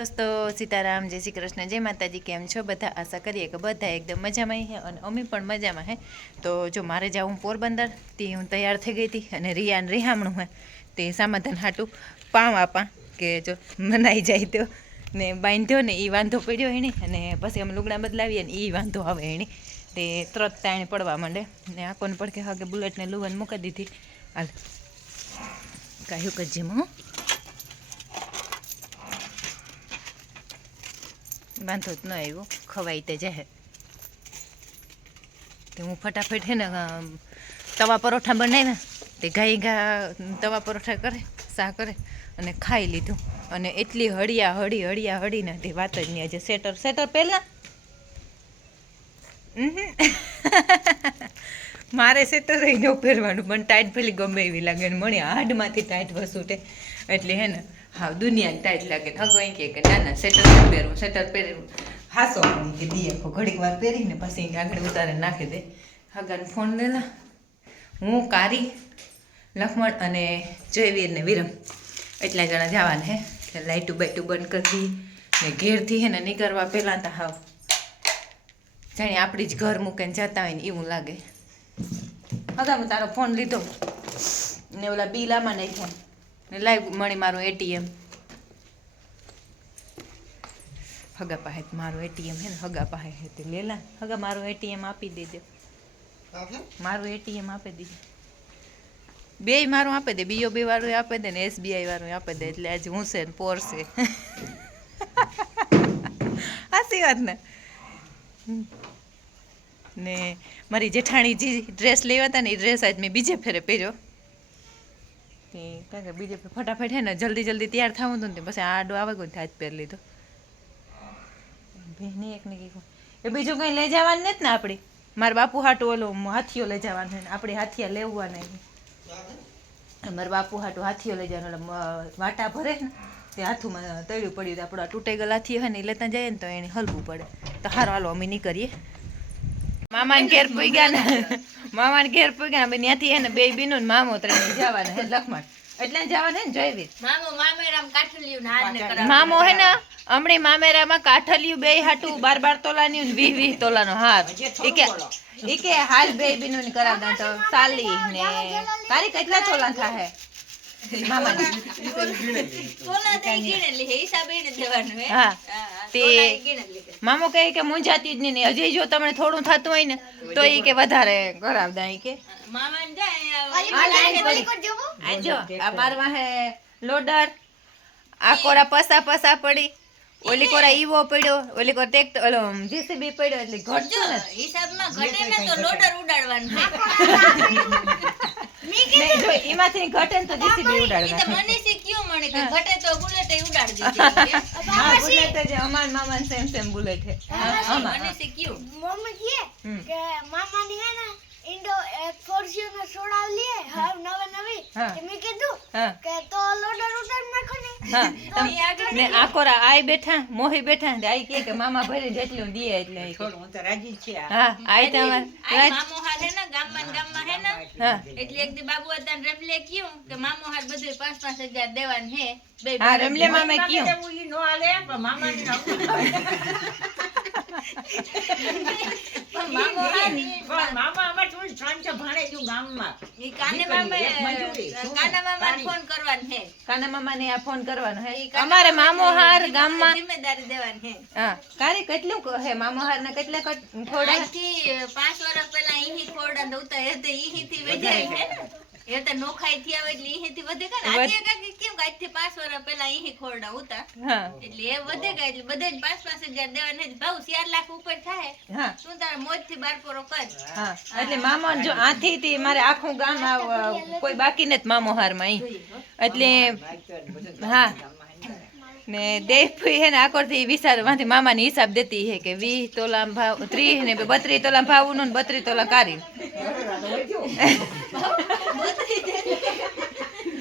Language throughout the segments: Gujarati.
દોસ્તો સીતારામ જય શ્રી કૃષ્ણ જય માતાજી કેમ છો બધા આશા કરીએ કે બધા એકદમ મજામાં હે અને અમે પણ મજામાં હે તો જો મારે જાઉં પોરબંદર તે હું તૈયાર થઈ ગઈ હતી અને રિયાન રિહામણું હે તે સમાધાન હાટું પાવ આપા કે જો મનાઈ જાય તો ને બાંધ્યો ને એ વાંધો પડ્યો એણે અને પછી અમે લુગડા બદલાવીએ ને એ વાંધો આવે એણે તે તરત તાણે પડવા માંડે ને આકોને પડકે હા કે બુલેટને લુગન મૂકી દીધી હાલ કાયું કરજે હું વાંધો જ ન આવ્યો ખવાઈ તે જાય તો હું ફટાફટ હે ને તવા પરોઠા બનાવ્યા તે ઘાઈ ઘા તવા પરોઠા કરે શાહ કરે અને ખાઈ લીધું અને એટલી હળિયા હળીને તે વાત જ નહીં આજે સેટર પહેલાં મારે સેટર ન પહેરવાનું પણ ટાઈટ પેલી ગમે એવી લાગે ને મને હાડમાંથી ટાઈટ વસૂટે એટલે હે ને હા દુનિયાને ટાઈટ લાગે હગો એમ કે ના સેટર ન પહેરવું સેટર પહેરવું હાસો કે દી આખો ઘડીક વાર પહેરીને પછી આગળ ઉતારે નાખી દે હગાને ફોન લેલા હું કારી લખમણ અને જયવીર ને વિરમ એટલા જણા જવાના હે એટલે લાઇટું બાઇટું બંધ કરી ને ઘેરથી હે ને નીકળવા પહેલાં તો હાવ જાણે આપણી જ ઘર મૂકીને જતા હોય ને એવું લાગે હગા હું તારો ફોન લીધો ને ઓલા બિલ આમાં નાખ્યા ને લાવ મણી મારું એટીએમ હગા પાસે મારું એટીએમ હે ને હગા પાસે હે તે લેલા હગા મારું એટીએમ આપી દેજો મારું એટીએમ આપી દેજો બે મારું આપી દે BOB વાળું આપી દે ને SBI વાળું આપી દે એટલે આજે હું છે ને પોરશે સાચી વાત ને મારી જેઠાણી જે ડ્રેસ લેવા હતા ને એ ડ્રેસ આજ મેં બીજે ફેરે પહેર્યો તે કારણ કે બીજે ફટાફટ હે ને જલ્દી તૈયાર થવું હતું ને પછી આડો આવે કોઈ આજ પહેરી લીધો બેની એકને કીધું એ બીજું કંઈ લઈ જવાનું નથી ને આપણે મારા બાપુ હાટું ઓલો હાથીઓ લઈ જવાનું છે ને આપણે હાથિયા લેવા નહીં મારા બાપુ હાટું હાથીઓ લઈ જવાનું વાટા ભરે ને તે હાથુમાં તળ્યું પડ્યું આપણું તૂટાઈ ગયેલા હાથીઓ હોય ને એ લેતા જઈએ ને તો એને હલવું પડે તો સારું હાલો અમે નીકળીએ મામાને ઘેર પૂગ્યા ને મામાને ઘેર પૂગ્યા અમે ત્યાંથી હે ને બે બીનું મામો ત્રણ જવાના હે લખમણ એટલે જવાના હે ને જયવીર મામો હે ને હમણે મામેરામાં કાઠલિયું બે હાટું 12 તોલાની ને 20 તોલાનો હાર ઈ કે હાલ બે બીનું કરાવતા તો સાલી ને તારી કેટલા તોલા થાહે મામા તે મામો કહે કે મૂંઝાતી જ નહીં હજી જો તમને થોડું થતું હોય ને તો એ કે વધારે કરાવતા એ કે જો આ મારવા હે લોડર આ કોરા પસા પડી ઓલી કોરા ઈવો પડ્યો ઓલી કોર ટેક ઓલો JCB પડ્યો એટલે ઘટતો ને હિસાબમાં ઘટે ને તો લોડર ઉડાડવાનું નહીં જો એમાંથી ઘટે ને તો JCB ઉડાડવાનું ઈ તો મને શીખ્યો મને કે ઘટે તો બુલેટ ઉડાડી દીધી હા બુલેટ જ અમાર મામા સેમ બુલેટ હે મને શીખ્યું મમ્મી કે મામાની હે ને ઇન્ડો ફોર્ચ્યુનર સોડા લે હા નવી કે મે કીધું કે તો લોડર ઉડાડ નાખો ને ને આકોરા આઈ બેઠા મોહી બેઠા ને આઈ કે મામા ભરે જેટલું દે એટલે થોડું હું તો રાજી છે હા આઈ તમાર મામો હાલ હે ને ગામમાં હે ને એટલે એક દી બાબુ અતાન રમલે કયું કે મામો હાલ બધું 5-5000 દેવાન હે બે હા રમલે મામે કયું ઈ નો આલે પણ મામા ની મામો હાની મામા અમાર તું સાંજે ભાણે જો ગામમાં ઈ કાને મામા ફોન કરવાનો હે કાના મામાને આ ફોન કરવાનો હે અમારે મામો હાર ગામમાં જિમ્મેદારી દેવાની હે હા કારે કેટલું હે મામો હાર ને કેટલા ખોડા થી 5 વર્ષ પહેલા ઈહી ખોડા દઉતા હે તે ઈહી થી વેજાય હે ને એ તો નોખાઈ થી આવે એટલે ઈહી થી વધે કે આજે કાકી કેમ કાઈ થી 5 વર્ષ પહેલા ઈહી ખોડા ઉતા હા એટલે એ વધે કે એટલે બધે 5-5000 દેવાને ભાવ 4 લાખ ઉપર થાય હા તું તાર મોજ થી 12 પોરો કર હા એટલે મામા જો આથી થી મારે આખું ગામ કોઈ બાકી નથી મામો હાર માં એટલે હા ને દેવપુઈ હે ને આકોરથી વિચારવાથી મામાની હિસાબ દેતી હે કે 20 તોલા ભાવ 30 ને 32 તોલા ભાવનું ને 32 તોલા કારી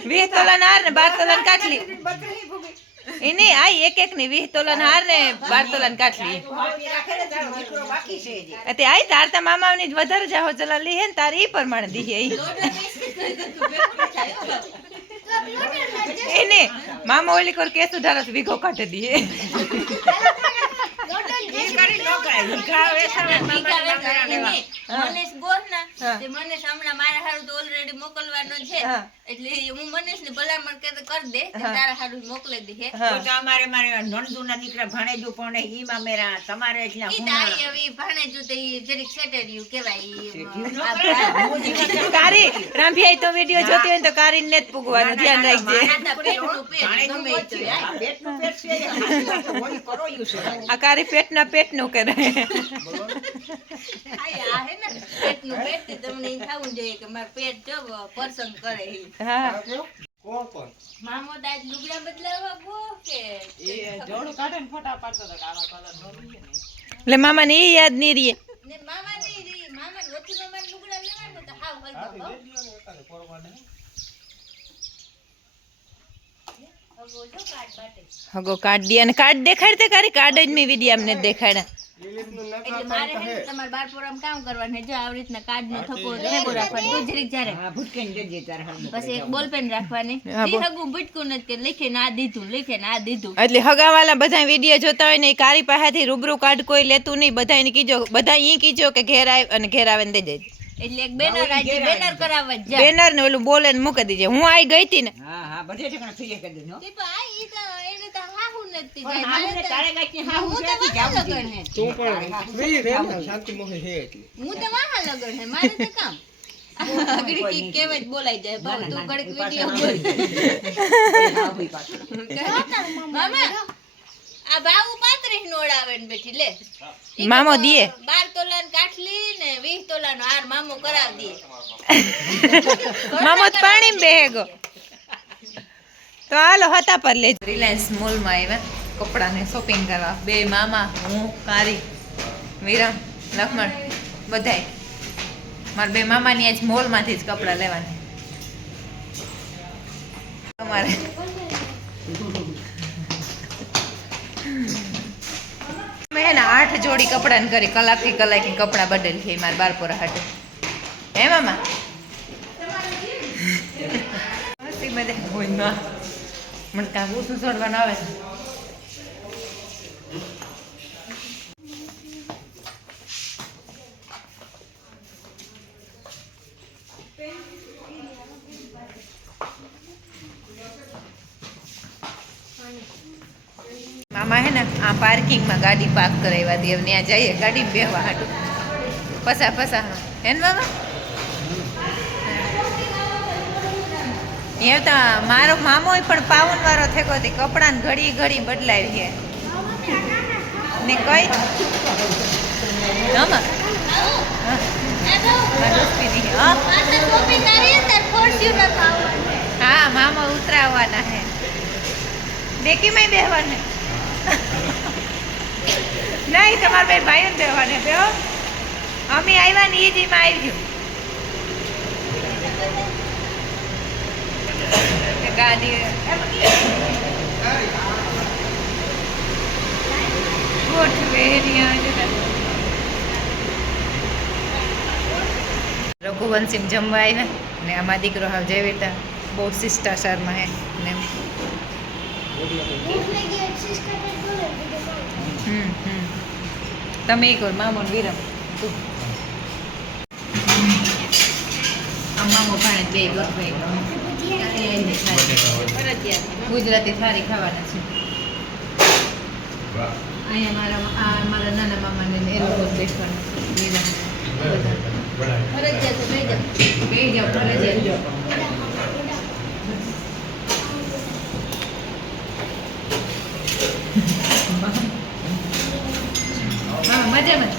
20 તોલા હાર ને 12 તોલા કાટલી એને આઈ એક ની 20 તોલા હાર ને 12 તોલા કાટલી તે આઈ તારતા મામાની જ વધારે જાહો ચલા લી હે ને તારી ઈ પ્રમાણે દી હે એને મામા ઓલી કોર કેસ ઉધારો વીઘો કાઢી દીએ મનીષ ગોર ના તે મનીષ હમણાં મારા હારું તો ઓલરેડી મોકલવાનો છે એટલે હું મનીષ ને ભલામણ કર દે તારા હારું મોકલી દે તો અમારે મારે નણદુ ના દીકરા ભાણેજુ પણ ઈ માં મેરા તમારે એટલા ઈ તારી હવે ભાણેજુ તો ઈ જરીક સેટેરિયું કહેવાય કારી રામભાઈ તો વિડિયો જોતી હોય તો કારી ને જ પૂગવાનું ધ્યાન રાખજે પેટનું પેટ છે ઓલી કરો યુ છે આ કારી પેટના પેટનું કરે આ હે ને પેટનું પેટ તમને ખાવું જોઈએ કે માર પેટ જો પસંદ કરે હા કોણ મામો દાદ લુગડા બદલાવા ગો કે એ જોડું કાઢે ને ફોટા પાડતો તો કાળા કલર નો રહે ને એટલે મામા ને ઈ યાદ ની રહે ને મામા ની રી મામા વચ્ચે મામા લુગડા લેવાનું તો હાવ હગો કાર્ડ દે અને કાર્ડ દેખાડતે કરી કાર્ડ જ મે વિડિયો અમને દેખાડ્યા એટલે મારે હે તમાર બારપોરામ કામ કરવાનું જો આવી રીતના કાર્ડ નો થપ્પો ભેગો રાખવાનો તો જરીક જારે હા ભૂટકેન દેજે તાર હમ પછી એક બોલ પેન રાખવાની ઈ હગુ ભૂટકું ન કે લખે ના દીધું એટલે હગાવાલા બધા વિડિયો જોતા હોય ને કારી પાસેથી રૂબરૂ કાર્ડ કોઈ લેતું નહીં બધાને કીજો બધા ઈ કીજો કે ઘેર આવે ને દે દે એટલે એક બેનર આજી બેનર કરાવવા જા બેનર ને ઓલું બોલે ને મૂકી દેજે હું આઈ ગઈ હતી ને હા બધે ઠેકાણા ફ્રી કરી દેનો કે ભાઈ ઈ તો એને તો હાહુ નથી જાય મારે તારે ગાઈ હાહુ છે જાવ છે તું પણ ફ્રી રે શાંતિ મોહે હે એટલે હું તો વાહા લગન હે મારે તો કામ અગડી કી કેવત બોલાઈ જાય પણ તું ઘડીક વિડિયો બોલ મામા આ બાઉ 35 નોડાવે ને બેઠી લે મામો દીએ 12 તોલાન કાઠલી ને 20 તોલાનો હાર મામો કરાવ દીએ મામો તો પાણી માં બેહેગો તો હાલો હતા પર લે રિલાયન્સ મોલ માં આવ્યા કપડા ને શોપિંગ કરવા બે મામા હું કારી વિરમ લખમણ બધાય મારા બે મામા ની આજ મોલ માંથી જ કપડા લેવાના તમારે મેં 8 જોડી કપડા ને કરી કલાકથી કપડા બદલ છે મારા બારપોરા હાટે હે મામા હસી બધે હોય ના મને કામ ઉઠું છોડવાનું આવે મામા હે ને આ પાર્કિંગ માં ગાડી પાર્ક કરાવ્યા દે ત્યાં જઈએ ગાડી બેહવા હાટું પસા હે ને મામા એ તો મારો મામો પણ પાવન વાળો થયો હતી કપડા ને ઘડી બદલાવી છે ને કઈ હા મામા ઉતરાવવાના હે દેખી માં બેહવાના નહીં તમારા ભાઈ બેહવાને બેહો અમે આવ્યા ને એ જ એમાં આવી ગયું ગાડી રઘુવંશી જમવા આવ્યા ને આમાં દીકરો હાવ જેવી બહુ શિષ્ટાચારમાં હે ને તમે એક વાર મામો વિરમ મામો ભાણે બે ગુજરાતી થાળી ખાવાના છે અહીંયા મારા નાના મામાને એ લોકો બેસવાના બે જાઓ મજામાં